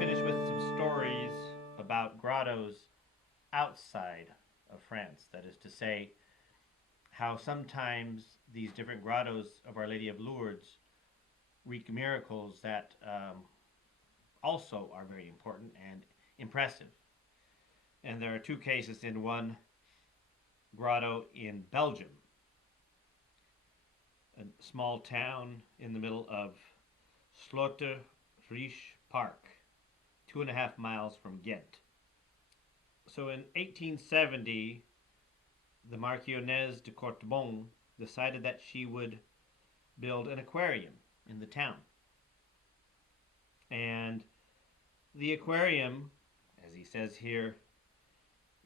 finish with some stories about grottos outside of France. That is to say, how sometimes these different grottos of Our Lady of Lourdes wreak miracles that also are very important and impressive. And there are two cases in one grotto in Belgium, a small town in the middle of Slaughterfriche Park, 2.5 miles from Ghent. So in 1870, the Marchioness de Courtebon decided that she would build an aquarium in the town. And the aquarium, as he says here,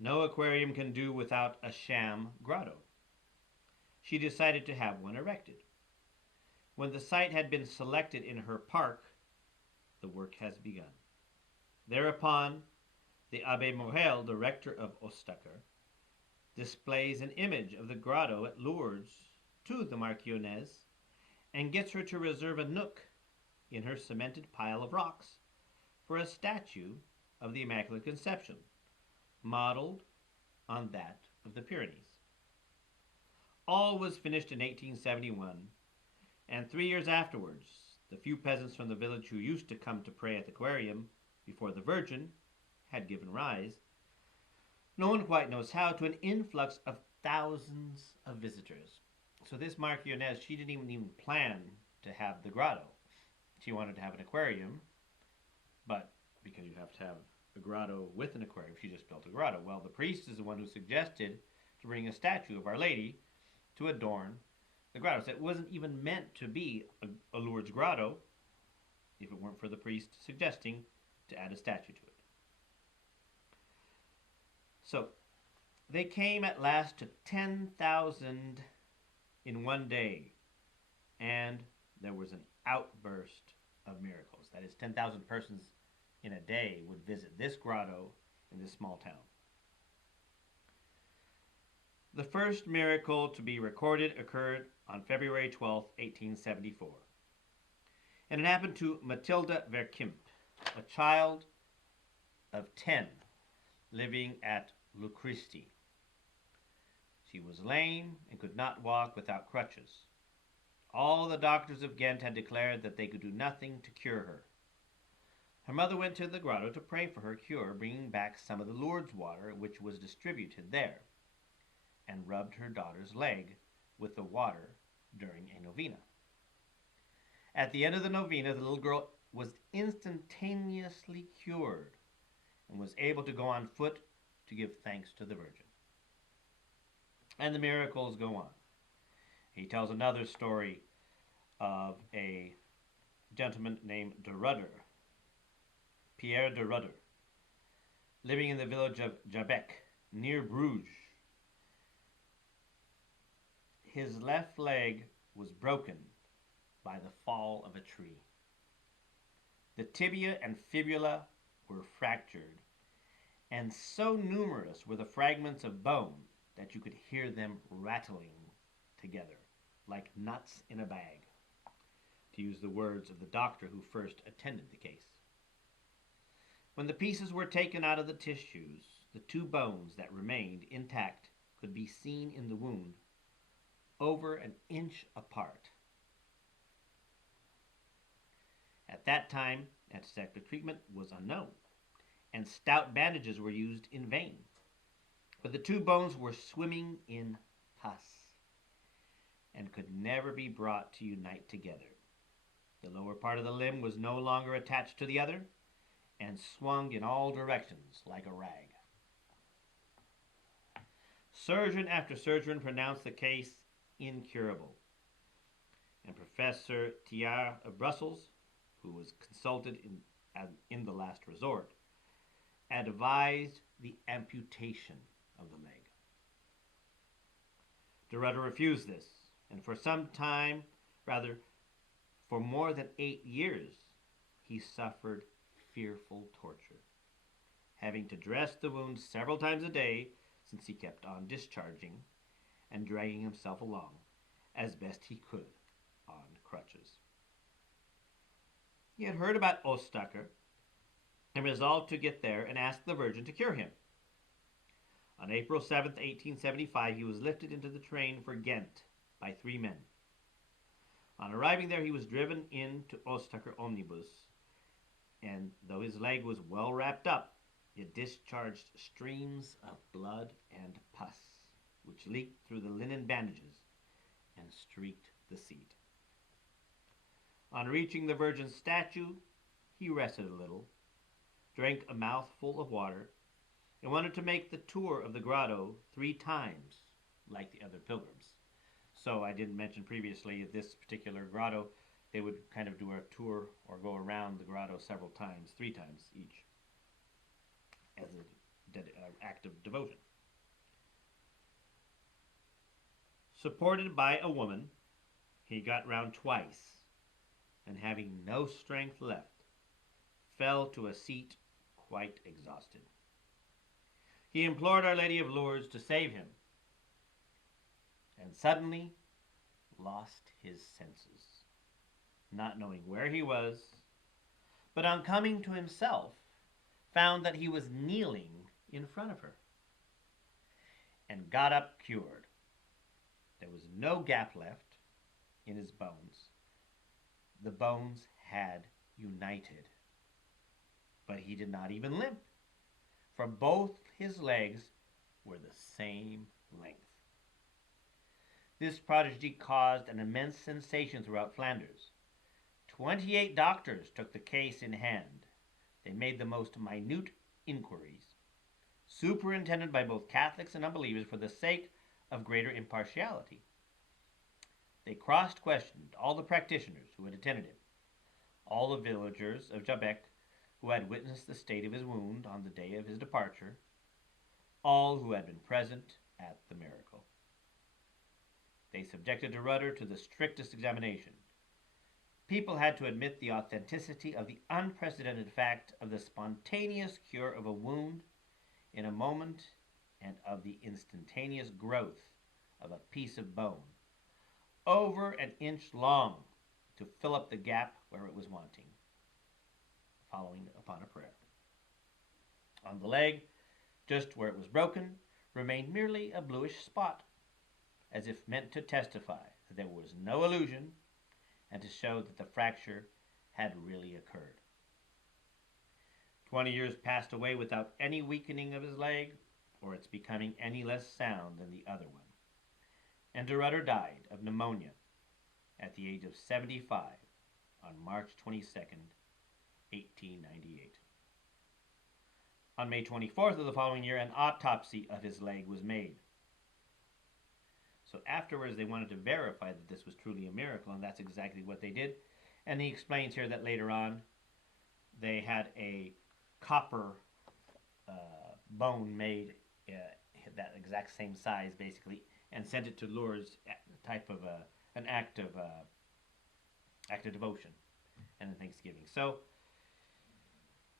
no aquarium can do without a sham grotto. She decided to have one erected. When the site had been selected in her park, the work has begun. Thereupon, the Abbé Morel, the rector of Ostacker, displays an image of the grotto at Lourdes to the Marchioness and gets her to reserve a nook in her cemented pile of rocks for a statue of the Immaculate Conception, modeled on that of the Pyrenees. All was finished in 1871, and 3 years afterwards, the few peasants from the village who used to come to pray at the aquarium before the Virgin had given rise, no one quite knows how, to an influx of thousands of visitors. So this Marchioness, she didn't even plan to have the grotto. She wanted to have an aquarium, but because you have to have a grotto with an aquarium, she just built a grotto. Well, the priest is the one who suggested to bring a statue of Our Lady to adorn the grotto. So it wasn't even meant to be a Lourdes grotto if it weren't for the priest suggesting to add a statue to it. So they came at last to 10,000 in one day, and there was an outburst of miracles. That is, 10,000 persons in a day would visit this grotto in this small town. The first miracle to be recorded occurred on February 12, 1874. And it happened to Mathilde Verkimp, a child of 10, living at Le Christi. She was lame and could not walk without crutches. All the doctors of Ghent had declared that they could do nothing to cure her. Her mother went to the grotto to pray for her cure, bringing back some of the Lourdes water which was distributed there, and rubbed her daughter's leg with the water during a novena. At the end of the novena, the little girl was instantaneously cured and was able to go on foot to give thanks to the Virgin. And the miracles go on. He tells another story of a gentleman named de Rudder, Pierre de Rudder, living in the village of Jabec, near Bruges. His left leg was broken by the fall of a tree. The tibia and fibula were fractured, and so numerous were the fragments of bone that you could hear them rattling together, like nuts in a bag, to use the words of the doctor who first attended the case. When the pieces were taken out of the tissues, the two bones that remained intact could be seen in the wound over an inch apart. At that time, antiseptic treatment was unknown, and stout bandages were used in vain. But the two bones were swimming in pus and could never be brought to unite together. The lower part of the limb was no longer attached to the other and swung in all directions like a rag. Surgeon after surgeon pronounced the case incurable, and Professor Thiard of Brussels, who was consulted in the last resort, advised the amputation of the leg. De Rudder refused this, and for some time, rather, for more than 8 years, he suffered fearful torture, having to dress the wound several times a day, since he kept on discharging and dragging himself along as best he could on crutches. He had heard about Ostacker and resolved to get there and ask the Virgin to cure him. On April 7th, 1875, he was lifted into the train for Ghent by 3 men. On arriving there, he was driven into Ostacker omnibus, and though his leg was well wrapped up, it discharged streams of blood and pus, which leaked through the linen bandages and streaked the seat. On reaching the Virgin's statue, he rested a little, drank a mouthful of water, and wanted to make the tour of the grotto 3 times, like the other pilgrims. So I didn't mention previously this particular grotto, they would kind of do a tour or go around the grotto several times, 3 times each, as an act of devotion. Supported by a woman, he got round twice, and having no strength left, fell to a seat quite exhausted. He implored Our Lady of Lourdes to save him, and suddenly lost his senses, not knowing where he was, but on coming to himself, found that he was kneeling in front of her, and got up cured. There was no gap left in his bones. The bones had united, but he did not even limp, for both his legs were the same length. This prodigy caused an immense sensation throughout Flanders. 28 doctors took the case in hand. They made the most minute inquiries, superintended by both Catholics and unbelievers for the sake of greater impartiality. They cross-questioned all the practitioners who had attended him, all the villagers of Jabek who had witnessed the state of his wound on the day of his departure, all who had been present at the miracle. They subjected de Rudder to the strictest examination. People had to admit the authenticity of the unprecedented fact of the spontaneous cure of a wound in a moment and of the instantaneous growth of a piece of bone, over an inch long, to fill up the gap where it was wanting, following upon a prayer. On the leg, just where it was broken, remained merely a bluish spot, as if meant to testify that there was no illusion and to show that the fracture had really occurred. 20 years passed away without any weakening of his leg or its becoming any less sound than the other one, and de Rudder died of pneumonia at the age of 75 on March 22nd, 1898. On May 24th of the following year, an autopsy of his leg was made. So afterwards, they wanted to verify that this was truly a miracle, and that's exactly what they did. And he explains here that later on, they had a copper bone made that exact same size, basically, and sent it to Lourdes, type of an act of devotion and thanksgiving. So,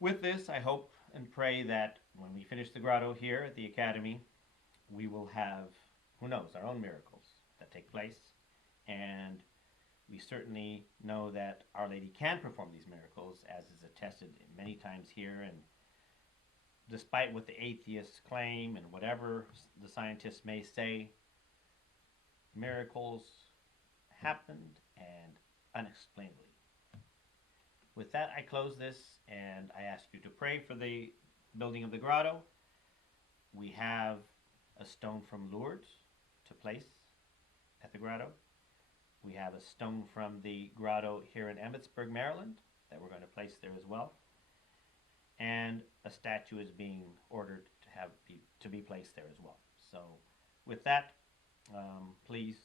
with this, I hope and pray that when we finish the grotto here at the Academy, we will have, who knows, our own miracles that take place. And we certainly know that Our Lady can perform these miracles, as is attested many times here. And despite what the atheists claim and whatever the scientists may say, miracles happened and unexplainably. With that, I close this, and I ask you to pray for the building of the grotto. We have a stone from Lourdes to place at the grotto. We have a stone from the grotto here in Emmitsburg, Maryland, that we're going to place there as well. And a statue is being ordered to be placed there as well. So with that, please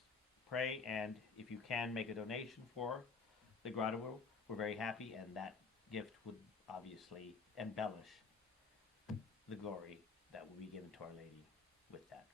pray, and if you can, make a donation for the grotto. We're very happy, and that gift would obviously embellish the glory that will be given to Our Lady with that.